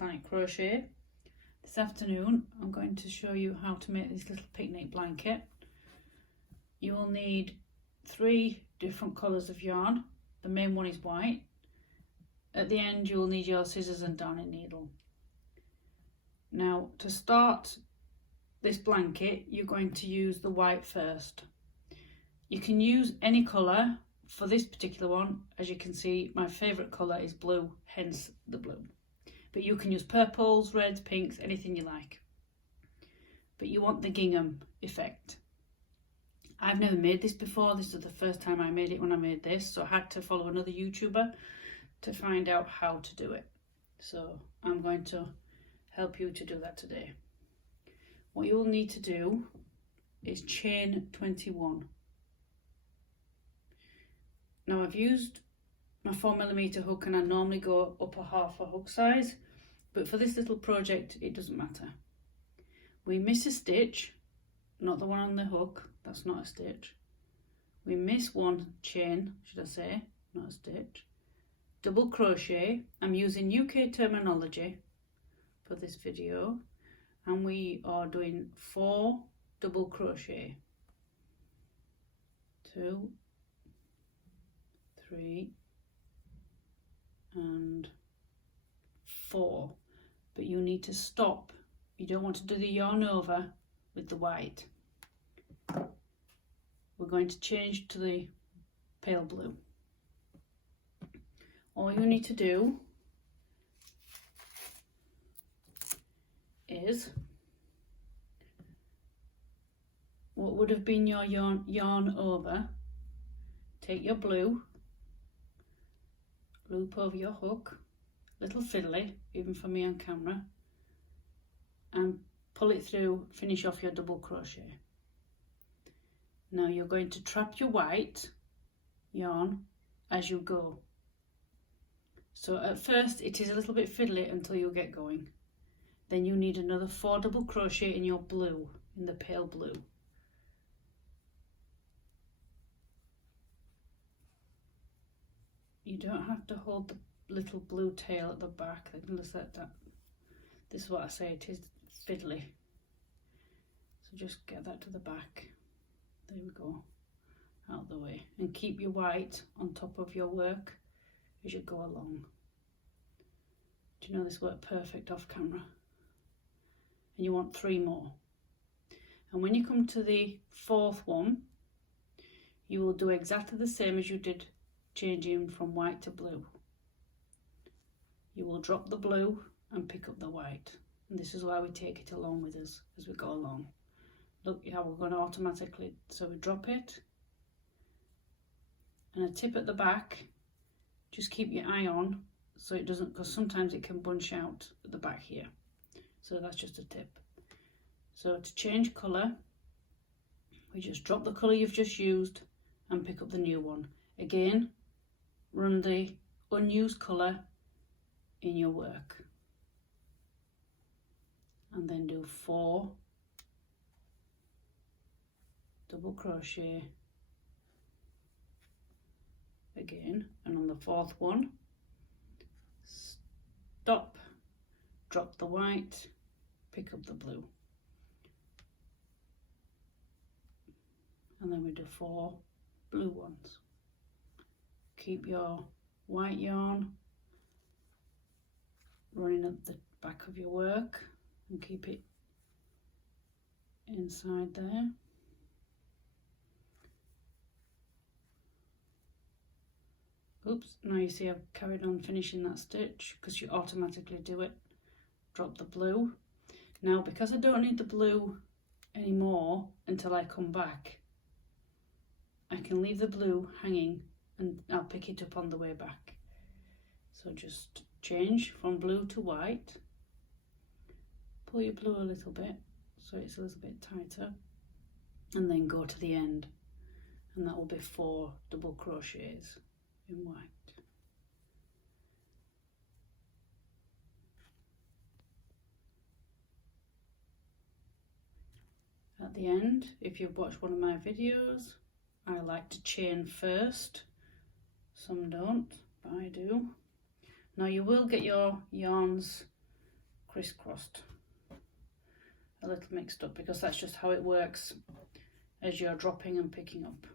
Planetcrochet. This afternoon I'm going to show you how to make this little picnic blanket. You will need 3 different colours of yarn. The main one is white. At the end you will need your scissors and darning needle. Now to start this blanket you're going to use the white first. You can use any colour. For this particular one, as you can see, my favourite colour is blue, hence the blue. But you can use purples, reds, pinks, anything you like. But you want the gingham effect. I've never made this before. This is the first time I made it when I made this, so I had to follow another YouTuber to find out how to do it. So I'm going to help you to do that today. What you'll need to do is chain 21. Now I've used my 4mm hook and I normally go up a half a hook size, but for this little project it doesn't matter. We miss a stitch, not the one on the hook, that's not a stitch. We miss one chain, should I say, not a stitch. Double crochet, I'm using UK terminology for this video, and we are doing 4 double crochet. 2, 3 and 4, but you need to stop. You don't want to do the yarn over with the white. We're going to change to the pale blue. All you need to do is what would have been your yarn over, take your blue, loop over your hook, little fiddly, even for me on camera, and pull it through, finish off your double crochet. Now you're going to trap your white yarn as you go. So at first it is a little bit fiddly until you get going. Then you need another 4 double crochet in your blue, in the pale blue. You don't have to hold the little blue tail at the back. Let's let that. This is what I say, it is fiddly. So just get that to the back. There we go. Out of the way. And keep your white on top of your work as you go along. Do you know this worked perfect off camera? And you want 3 more. And when you come to the 4th one, you will do exactly the same as you did changing from white to blue. You will drop the blue and pick up the white, and this is why we take it along with us as we go along. Look how we're going to automatically, so we drop it and a tip at the back. Just keep your eye on so it doesn't, because sometimes it can bunch out at the back here, so that's just a tip. So to change colour, we just drop the colour you've just used and pick up the new one. Again, run the unused colour in your work and then do 4 double crochet again, and on the 4th one stop, drop the white, pick up the blue, and then we do 4 blue ones. Keep your white yarn running at the back of your work and keep it inside there. Oops, now you see I've carried on finishing that stitch because you automatically do it. Drop the blue. Now because I don't need the blue anymore until I come back, I can leave the blue hanging and I'll pick it up on the way back. So just change from blue to white. Pull your blue a little bit so it's a little bit tighter, and then go to the end, and that will be 4 double crochets in white. At the end, if you've watched one of my videos, I like to chain first. Some don't, but I do. Now you will get your yarns crisscrossed, a little mixed up, because that's just how it works as you're dropping and picking up.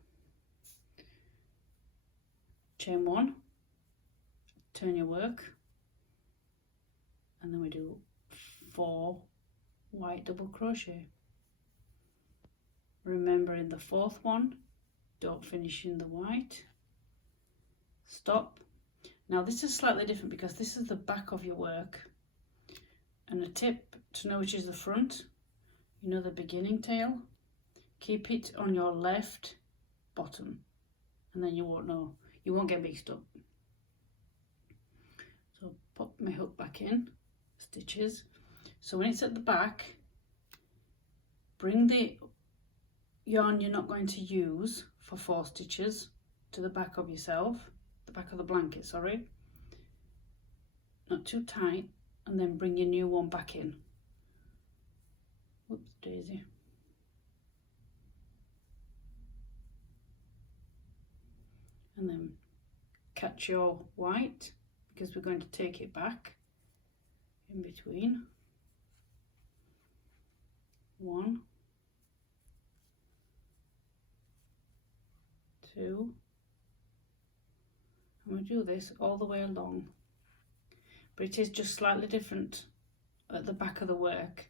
Chain 1, turn your work, and then we do 4 white double crochet. Remember, in the 4th one, don't finish in the white, stop. Now this is slightly different because this is the back of your work, and a tip to know which is the front, you know, the beginning tail, keep it on your left bottom, and then you won't know, you won't get mixed up. So pop my hook back in, stitches. So when it's at the back, bring the yarn you're not going to use for 4 stitches to the back of yourself, the back of the blanket, sorry, not too tight, and then bring your new one back in. Whoops, daisy. And then catch your white, because we're going to take it back in between. 1, 2, and we do this all the way along, but it is just slightly different at the back of the work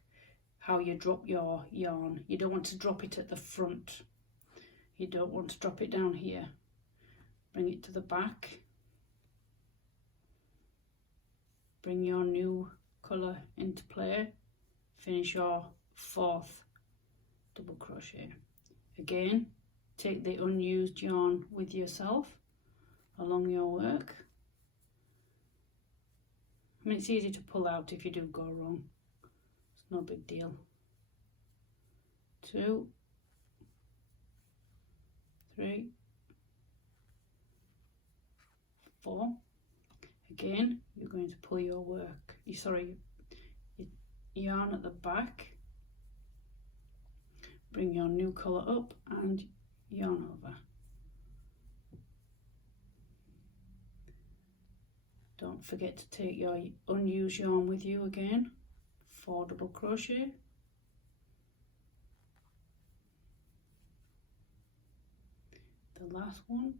how you drop your yarn. You don't want to drop it at the front, you don't want to drop it down here. Bring it to the back, bring your new colour into play, finish your 4th double crochet. Again, take the unused yarn with yourself along your work. I mean, it's easy to pull out if you do go wrong, it's no big deal. 2, 3, 4. Again, you're going to pull your work, your yarn at the back, bring your new colour up and yarn over. Don't forget to take your unused yarn with you again. 4 double crochet. The last one.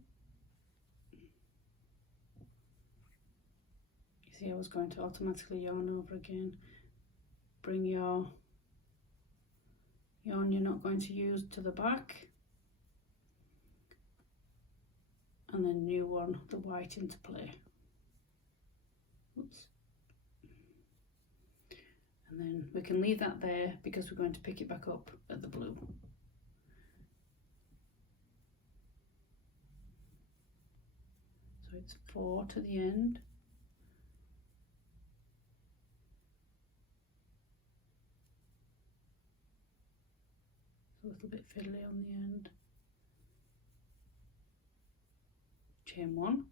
You see, I was going to automatically yarn over again. Bring your yarn you're not going to use to the back, and then new one, the white, into play. Oops. And then we can leave that there because we're going to pick it back up at the blue. So it's 4 to the end. A little bit fiddly on the end. Chain 1,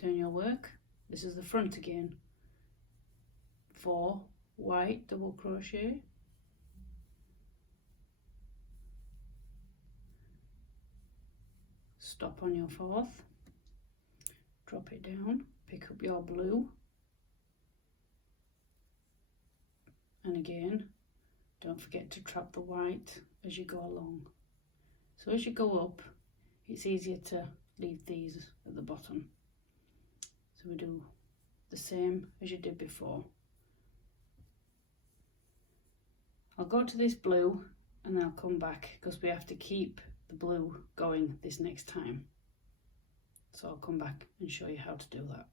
turn your work, this is the front again, 4 white double crochet, stop on your 4th, drop it down, pick up your blue, and again, don't forget to trap the white as you go along. So as you go up, it's easier to leave these at the bottom. So we do the same as you did before. I'll go to this blue and then I'll come back because we have to keep the blue going this next time. So I'll come back and show you how to do that.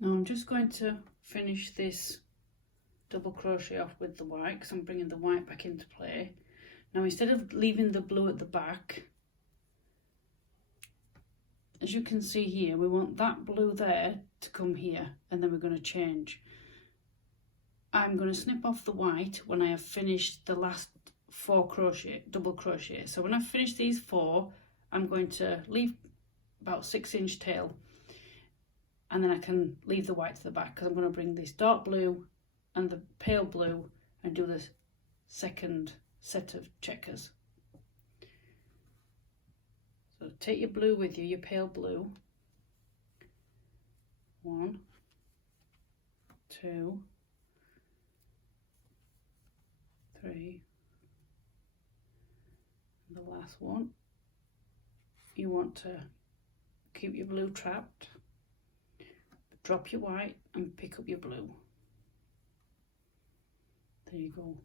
Now I'm just going to finish this double crochet off with the white because I'm bringing the white back into play. Now instead of leaving the blue at the back, as you can see here, we want that blue there to come here, and then we're going to change. I'm going to snip off the white when I have finished the last 4 double crochet. So when I've finished these 4, I'm going to leave about 6-inch tail, and then I can leave the white to the back because I'm going to bring this dark blue and the pale blue and do the second set of checkers. So take your blue with you, your pale blue. 1, 2, 3, and the last one. You want to keep your blue trapped, drop your white and pick up your blue. There you go,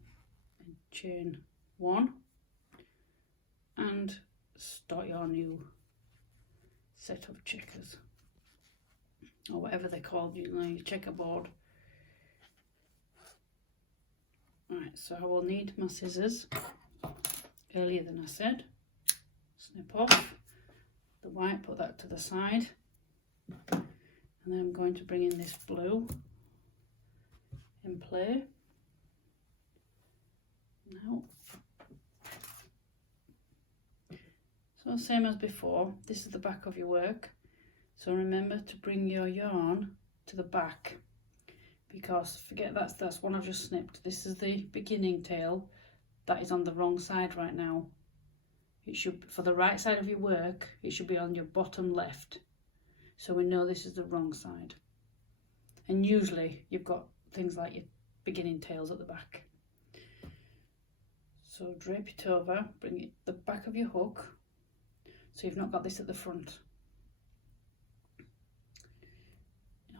and chain 1 and start your new set of checkers, or whatever they're called, you know, your checkerboard. Right, so I will need my scissors earlier than I said. Snip off the white, put that to the side, and then I'm going to bring in this blue in play. Now, so same as before, this is the back of your work, so remember to bring your yarn to the back, because forget that's one I've just snipped. This is the beginning tail that is on the wrong side right now. It should, for the right side of your work, it should be on your bottom left, so we know this is the wrong side. And usually you've got things like your beginning tails at the back. So drape it over, bring it the back of your hook, so you've not got this at the front.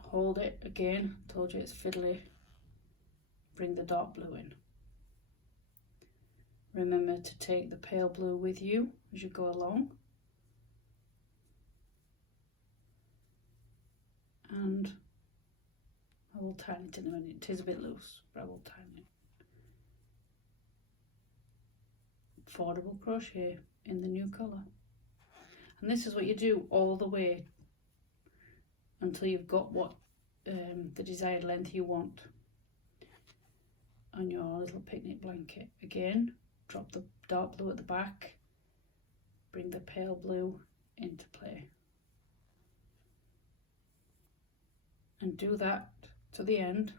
Hold it again, told you it's fiddly. Bring the dark blue in. Remember to take the pale blue with you as you go along. And I will tighten it in a minute. It is a bit loose, but I will tighten it. 4 double crochet in the new colour. And this is what you do all the way until you've got what the desired length you want on your little picnic blanket. Again, drop the dark blue at the back, bring the pale blue into play, and do that to the end.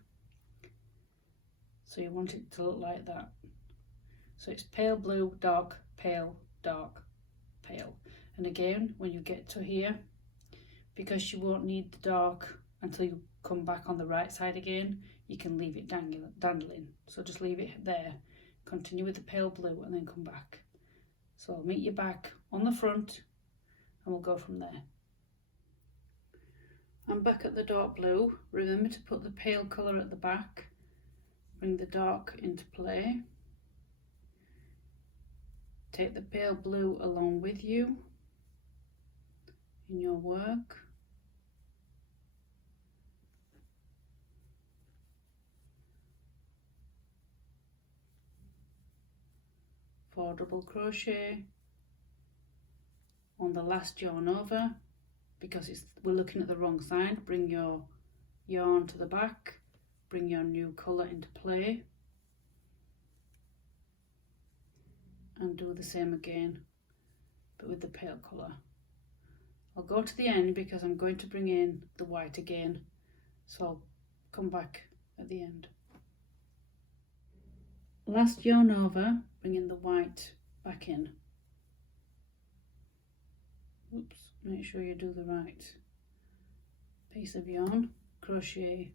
So you want it to look like that. So it's pale blue, dark, pale, dark, pale. And again, when you get to here, because you won't need the dark until you come back on the right side again, you can leave it dangling. So just leave it there, continue with the pale blue and then come back. So I'll meet you back on the front and we'll go from there. I'm back at the dark blue. Remember to put the pale colour at the back, bring the dark into play, take the pale blue along with you in your work. Four double crochet on the last yarn over, because we're looking at the wrong side. Bring your yarn to the back, bring your new colour into play, and do the same again but with the pale colour. I'll go to the end because I'm going to bring in the white again, so I'll come back at the end. Last yarn over, bring in the white back in. Oops, make sure you do the right piece of yarn. Crochet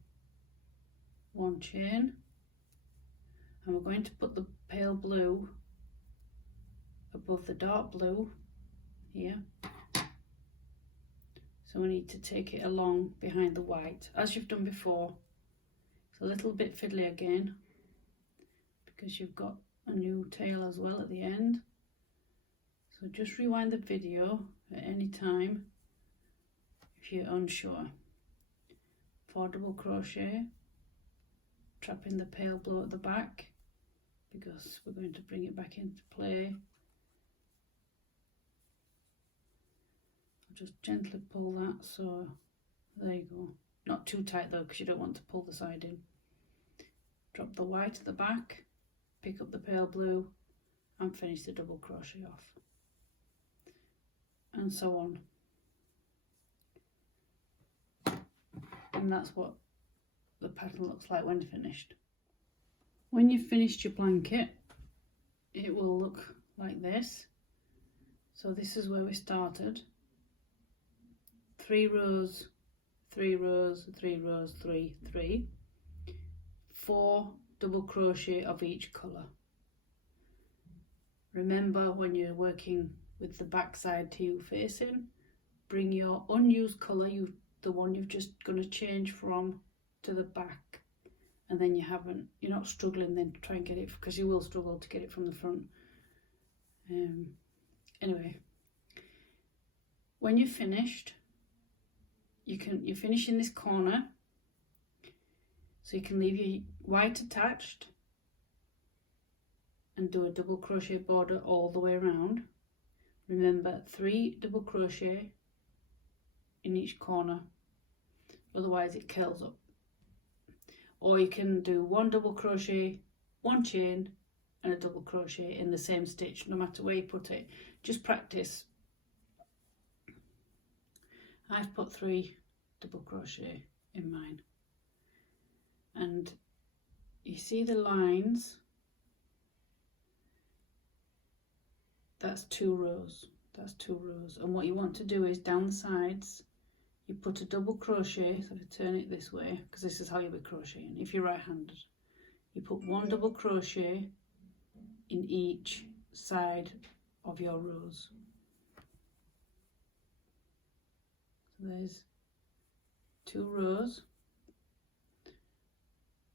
1 chain, and we're going to put the pale blue above the dark blue here. So we need to take it along behind the white, as you've done before. It's a little bit fiddly again, because you've got a new tail as well at the end. So just rewind the video at any time if you're unsure. 4 double crochet, trapping the pale blue at the back, because we're going to bring it back into play. Just gently pull that, so there you go. Not too tight though, because you don't want to pull the side in. Drop the white at the back, pick up the pale blue and finish the double crochet off, and so on. And that's what the pattern looks like when finished. When you've finished your blanket, it will look like this. So this is where we started. 3 rows, 3 rows, 3 rows, 3, 3. 4 double crochet of each colour. Remember, when you're working with the back side to you facing, bring your unused colour, the one you've just going to change from, to the back, and then you're not struggling then to try and get it, because you will struggle to get it from the front. Anyway, when you've finished, you finish in this corner, so you can leave your white attached and do a double crochet border all the way around. Remember, 3 double crochet in each corner, otherwise it curls up. Or you can do 1 double crochet, 1 chain and a double crochet in the same stitch, no matter where you put it. Just practice. I've put 3 double crochet in mine, and you see the lines, that's 2 rows, and what you want to do is down the sides you put a double crochet. So if you turn it this way, because this is how you'll be crocheting if you're right-handed, you put 1 double crochet in each side of your rows. So there's 2 rows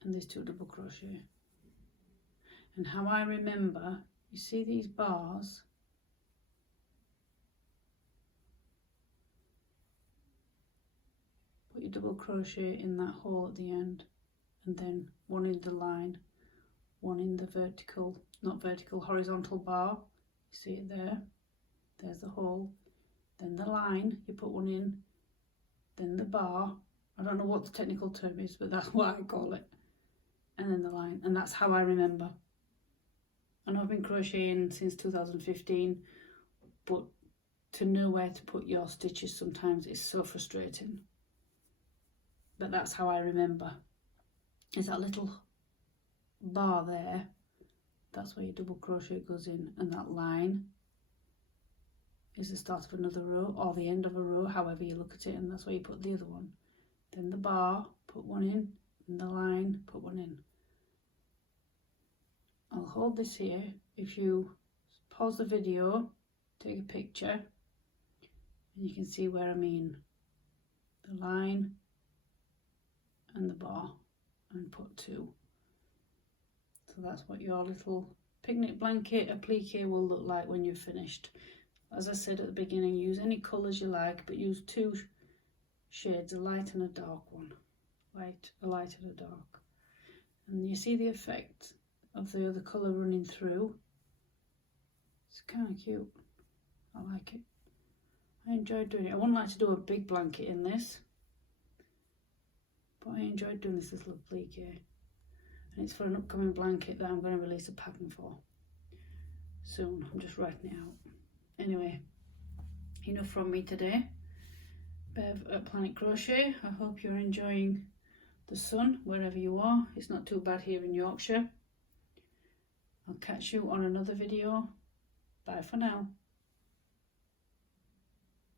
and there's 2 double crochet. And how I remember, you see these bars, put your double crochet in that hole at the end, and then 1 in the line, 1 in the horizontal bar. You see it there, there's the hole, then the line, you put 1 in, then the bar, I don't know what the technical term is, but that's what I call it, and then the line. And that's how I remember. I know I've been crocheting since 2015, but to know where to put your stitches sometimes is so frustrating. But that's how I remember. Is that little bar there, that's where your double crochet goes in, and that line is the start of another row or the end of a row, however you look at it, and that's where you put the other one. Then the bar, put 1 in, and the line, put 1 in. I'll hold this here. If you pause the video, take a picture, and you can see where I mean. The line and the bar, and put 2. So that's what your little picnic blanket applique will look like when you're finished. As I said at the beginning, use any colours you like, but use 2 shades, a light and a dark one. A light and a dark. And you see the effect of the other colour running through. It's kind of cute. I like it. I enjoyed doing it. I wouldn't like to do a big blanket in this, but I enjoyed doing this little applique. And it's for an upcoming blanket that I'm going to release a pattern for soon. I'm just writing it out. Anyway, enough from me today. Bev at Planetcrochet. I hope you're enjoying the sun wherever you are. It's not too bad here in Yorkshire. I'll catch you on another video. Bye for now.